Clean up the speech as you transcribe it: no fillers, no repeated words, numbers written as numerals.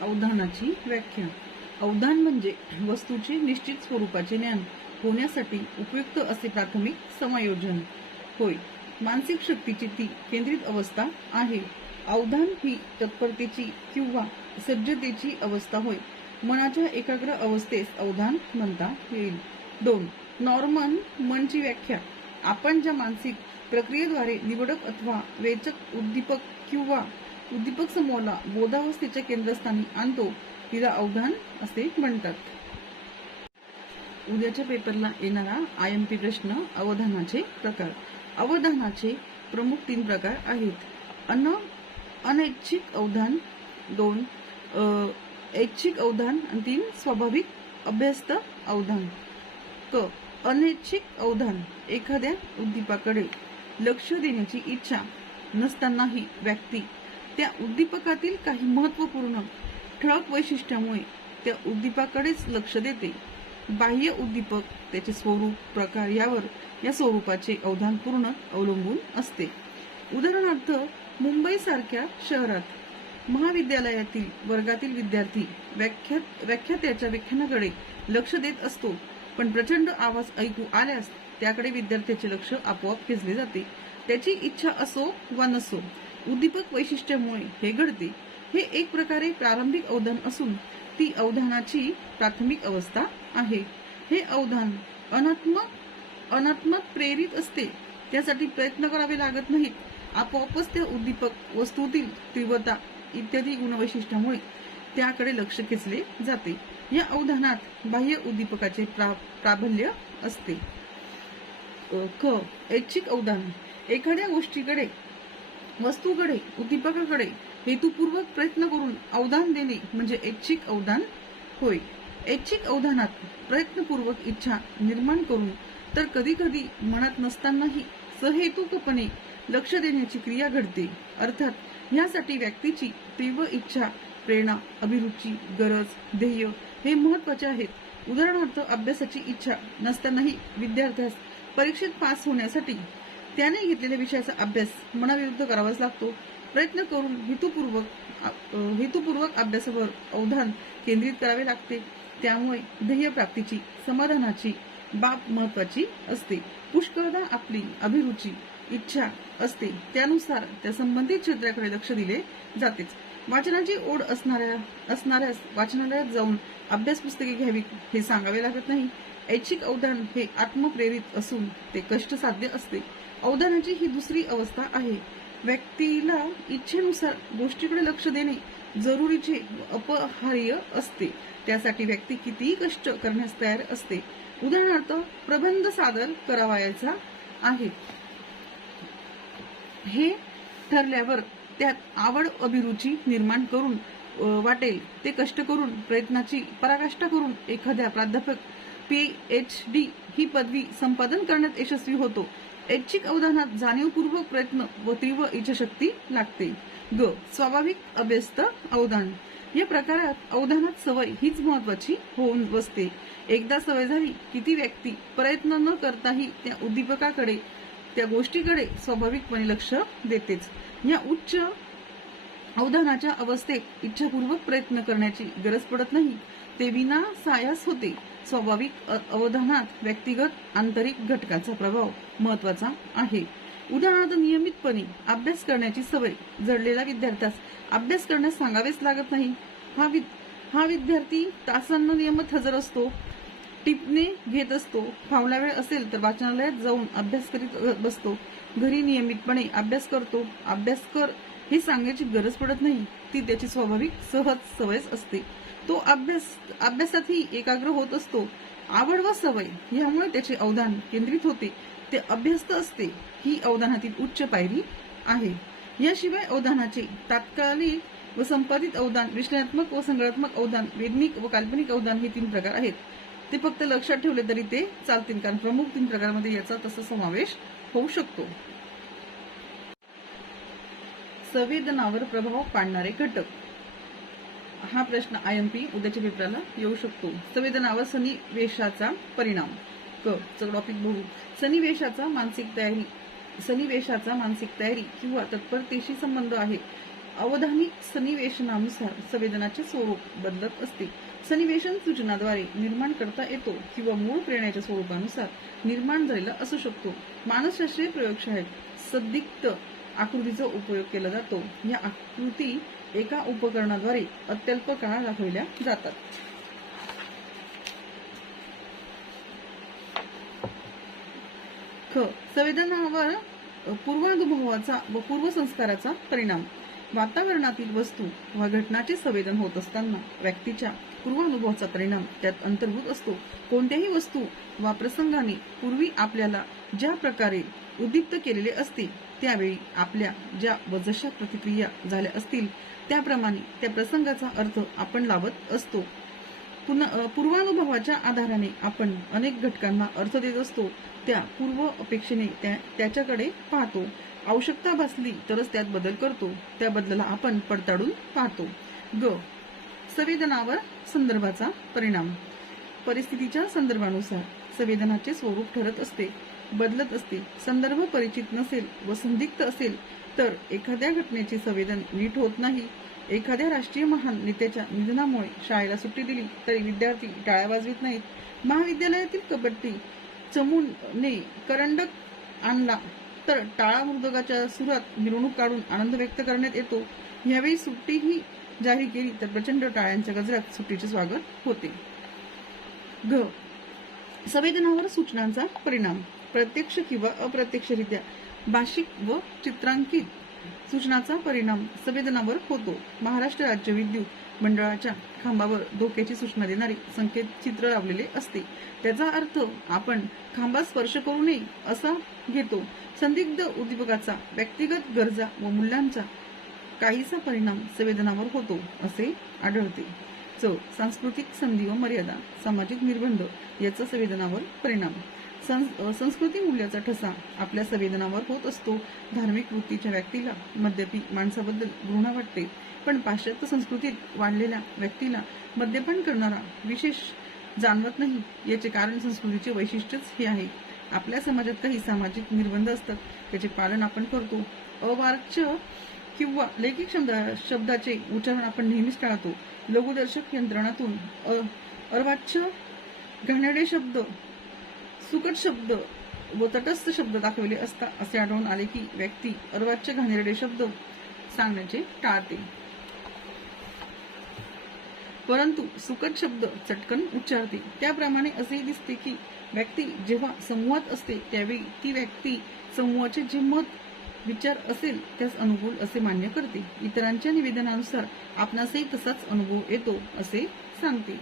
अवधानाची व्याख्या. अवधान म्हणजे वस्तूचे निश्चित स्वरूपाचे ज्ञान होण्यासाठी उपयुक्त असे प्राथमिक समायोजन होय. मानसिक शक्तीची ती केंद्रित अवस्था आहे. अवधान ही तत्परतेची किंवा सज्जतेची अवस्था होय. मनाच्या एकाग्र अवस्थेस अवधान म्हणता येईल. 2. नॉर्मन मनची व्याख्या. आपण ज्या मानसिक प्रक्रियेद्वारे निवडक अथवा वेचक उद्दीपक किंवा उद्दीपक समूहाला बोधावस्थेच्या केंद्रस्थानी आणतो तिला अवधान असे म्हणतात. उद्याच्या पेपरला येणारा IMP प्रश्न अवधानाचे प्रकार. अवधानाचे प्रमुख 3 प्रकार आहेत. अनैच्छिक अवधान, 2 ऐच्छिक अवधान आणि 3 स्वाभाविक अभ्यस्त अवधान. अनैच्छिक अवधान. एखाद्या उद्दीपकाकडे लक्ष देण्याची इच्छा नसतानाही व्यक्ती त्या उद्दीपकातील काही महत्त्वपूर्ण ठळक वैशिष्ट्यामुळे त्या उद्दीपकाकडेच लक्ष देते. बाह्य उद्दीपक, त्याचे स्वरूप, प्रकार यावर या स्वरूपाचे अवधान पूर्ण अवलंबून असते. उदाहरणार्थ, मुंबई सारख्या शहरात महाविद्यालयातील वर्गातील विद्यार्थी व्याख्यात्याच्या व्याख्यानाकडे लक्ष देत असतो, पण प्रचंड आवाज ऐकू आल्यास त्याकडे विद्यार्थ्याचे लक्ष आपोआप खेचले जाते. त्याची इच्छा असो वा नसो, उद्दीपक वैशिष्ट्यामुळे हे घडते. हे एक प्रकारे प्रारंभिक अवधान असून ती अवधानाची प्राथमिक अवस्था आहे. हे अवधान अनात्मक प्रेरित असते. त्यासाठी प्रयत्न करावे लागत नाहीत. आपोआपच त्या उद्दीपक वस्तूतील तीव्रता इत्यादी गुणवैशिष्ट्यामुळे त्याकडे लक्ष खेचले जाते. या अवधानात बाह्य उद्दीपकाचे प्राबल्य असते. ऐच्छिक अवधान. एखाद्या गोष्टीकडे, वस्तूकडे, उद्दीपकाकडे हेतुपूर्वक प्रयत्न करून अवधान देणे म्हणजे ऐच्छिक अवधान होय. ऐच्छिक अवधानात प्रयत्नपूर्वक इच्छा निर्माण करून तर कधी कधी मनात नसतानाही सहेतुकपणे लक्ष देण्याची क्रिया घडते. अर्थात यासाठी व्यक्तीची तीव्र इच्छा, प्रेरणा, अभिरुची, गरज, ध्येय हे महत्वाचे आहेत. उदाहरणार्थ, अभ्यासाची इच्छा नसतानाही विद्यार्थ्यास परीक्षेत पास होण्यासाठी त्याने घेतलेल्या विषयाचा अभ्यास मनाविरुद्ध करावाच लागतो. प्रयत्न करून हेतुपूर्वक अभ्यासावर अवधान केंद्रित करावे लागते. त्यामुळे ध्येय प्राप्तीची, समाधानाची बाब महत्वाची असते. पुष्कळदा आपली अभिरुची, इच्छा असते त्यानुसार त्या संबंधित क्षेत्राकडे लक्ष दिले जातेच. वाचनाची ओढ असणाऱ्यास वाचनालयात जाऊन अभ्यास पुस्तके घ्यावीत हे सांगावे लागत नाही. ऐच्छिक अवधान हे आत्मप्रेरित असून ते कष्टसाध्य असते. अवधानाची ही दुसरी अवस्था आहे. व्यक्तीला इच्छेनुसार गोष्टीकडे लक्ष देणे जरुरीचे व अपरिहार्य असते. त्यासाठी व्यक्ती कितीही कष्ट करण्यास तयार असते. उदाहरणार्थ, प्रबंध सादर करावयाचा आहे हे ठरल्यावर त्यात आवड, अभिरुची निर्माण करून वाटेल ते कष्ट करून, प्रयत्नाची पराकाष्ठा करून एखाद्या प्राध्यापक PhD ही पदवी संपादन करण्यात यशस्वी होतो. ऐच्छिक अवधानात जाणीवपूर्वक प्रयत्न व तीव्र इच्छाशक्ती लागते. स्वाभाविक अभ्यस्त अवधान. या प्रकारात अवधानात सवय हीच महत्वाची होऊन बसते. एकदा सवय झाली की ती व्यक्ती प्रयत्न न करताही त्या उद्दीपकाकडे, त्या गोष्टीकडे स्वाभाविकपणे लक्ष देतेच. या उच्च अवधानाच्या अवस्थेत इच्छापूर्वक प्रयत्न करण्याची गरज पडत नाही. ते विनासायास होते. स्वाभाविक अवधानात व्यक्तिगत आंतरिक घटकाचा प्रभाव महत्वाचा आहे. उदाहरणार्थ, नियमितपणे अभ्यास करण्याची सवय जडलेला विद्यार्थ्यास अभ्यास करण्यास सांगावेच लागत नाही. हा विद्यार्थी तासांना नियमित हजर असतो, टिपणे घेत असतो. फावला वेळ असेल तर वाचनालयात जाऊन अभ्यास करीत बसतो. घरी नियमितपणे अभ्यास करतो. अभ्यास कर हे सांगण्याची गरज पडत नाही. ती त्याची स्वाभाविक सहज सवयच असते. तो अभ्यासातही एकाग्र होत असतो. आवड व सवय यामुळे त्याचे अवधान केंद्रित होते. ते अभ्यस्त असते. ही अवधानातील उच्च पायरी आहे. याशिवाय अवधानाचे तात्कालिक व संपादित अवधान, विश्लेषणात्मक व संग्रहात्मक अवधान, वेदनिक व काल्पनिक अवधान हे 3 प्रकार आहेत. ते फक्त लक्षात ठेवले तरी ते चालतील, कारण प्रमुख 3 प्रकारांमध्ये याचा तसा समावेश होऊ शकतो. संवेदनावर प्रभाव पाडणारे घटक. हा प्रश्न IMP उद्याच्या पेपराला येऊ शकतो. संवेदनावर सन्निवेशाचा परिणाम. टॉपिक बघू. सन्निवेशाचा मानसिक तयारी किंवा तत्परतेशी संबंध आहे. अवधानी सन्निवेशनानुसार संवेदनाचे स्वरूप बदलत असते. सन्निवेशन सूचनाद्वारे निर्माण करता येतो किंवा मूळ प्रेरणेच्या स्वरूपानुसार निर्माण झालेला असू शकतो. मानसशास्त्रीय प्रयोगशाळेत संदिग्ध आकृतीचा उपयोग केला जातो. या आकृती एका उपकरणाद्वारे अत्यल्प काळ दाखविल्या जातात. संवेदनावर पूर्वानुभवाचा व पूर्वसंस्काराचा परिणाम. वातावरणातील वस्तू व घटनाचे संवेदन होत असताना व्यक्तीच्या पूर्वानुभवाचा परिणाम त्यात अंतर्भूत असतो. कोणत्याही वस्तू वा प्रसंगाने पूर्वी आपल्याला ज्या प्रकारे उद्दीप्त केलेले असते त्यावेळी आपल्या ज्या व जशा प्रतिक्रिया झाल्या असतील त्याप्रमाणे त्या प्रसंगाचा अर्थ आपण लावत असतो. पूर्वानुभवाच्या आधाराने आपण अनेक घटकांना अर्थ देत असतो. त्या पूर्व अपेक्षेने त्याच्याकडे पाहतो. आवश्यकता भासली तरच त्यात बदल करतो. त्या बदलाला आपण पडताळून पाहतो. संवेदनावर संदर्भाचा परिणाम. परिस्थितीच्या संदर्भानुसार संवेदनाचे स्वरूप ठरत असते, बदलत असते. संदर्भ परिचित नसेल व संदिग्ध असेल तर एखाद्या घटनेचे संवेदन नीट होत नाही. एखाद्या राष्ट्रीय महान नेत्याच्या निधनामुळे शाळेला सुट्टी दिली तरी विद्यार्थी टाळ्या वाजवित नाहीत. महाविद्यालयातील कबड्डी चमूने करंडक आणला तर टाळा मृदंगाच्या सुरात मिरवणूक काढून आनंद व्यक्त करण्यात येतो. यावेळी सुट्टीही जाहीर केली तर प्रचंड टाळ्यांच्या गजरात सुट्टीचे स्वागत होते. संवेदनावर सूचनांचा परिणाम. प्रत्यक्ष किंवा अप्रत्यक्षरित्या भाषिक व चित्रांकित सूचनाचा परिणाम संवेदनावर होतो. महाराष्ट्र राज्य विद्युत मंडळाच्या खांबावर धोक्याची सूचना देणारे संकेत चित्र लावलेले असते. त्याचा अर्थ आपण खांबात स्पर्श करू नये असा घेतो. संदिग्ध उद्दीपकाचा व्यक्तिगत गरजा व मूल्यांचा काहीसा परिणाम संवेदनावर होतो असे आढळते. सांस्कृतिक संधी व मर्यादा, सामाजिक निर्बंध याचा संवेदनावर परिणाम. संस्कृती मूल्याचा ठसा आपल्या संवेदनावर होत असतो. धार्मिक वृत्तीच्या व्यक्तीला मद्यपी माणसाबद्दल घृणा वाटते, पण पाश्चात्य संस्कृतीत वाढलेल्या व्यक्तीला मद्यपान करणारा विशेष जाणवत नाही. याचे कारण संस्कृतीचे वैशिष्ट्यच हे आहे. आपल्या समाजात काही सामाजिक निर्बंध असतात, त्याचे पालन आपण करतो. अवाच्य किंवा लैंगिक शब्दाचे उच्चारण आपण नेहमीच टाळतो. लघुदर्शक यंत्रणातून अर्वाच्य, घाणेरडे शब्द, सुकट शब्द व तटस्थ शब्द दाखवले असता असे आढळून आले की व्यक्ती अर्वाच्य, घाणेरडे शब्द सांगण्याचे टाळते, परंतु सुकट शब्द चटकन उच्चारते. त्याप्रमाणे असेही दिसते की व्यक्ती जेव्हा समूहात असते त्यावेळी ती व्यक्ती समूहाचे जे मत विचार असेल त्यास अनुकूल असे मान्य करते. इतरांच्या निवेदनानुसार आपणासही तसाच अनुभव येतो असे सांगते.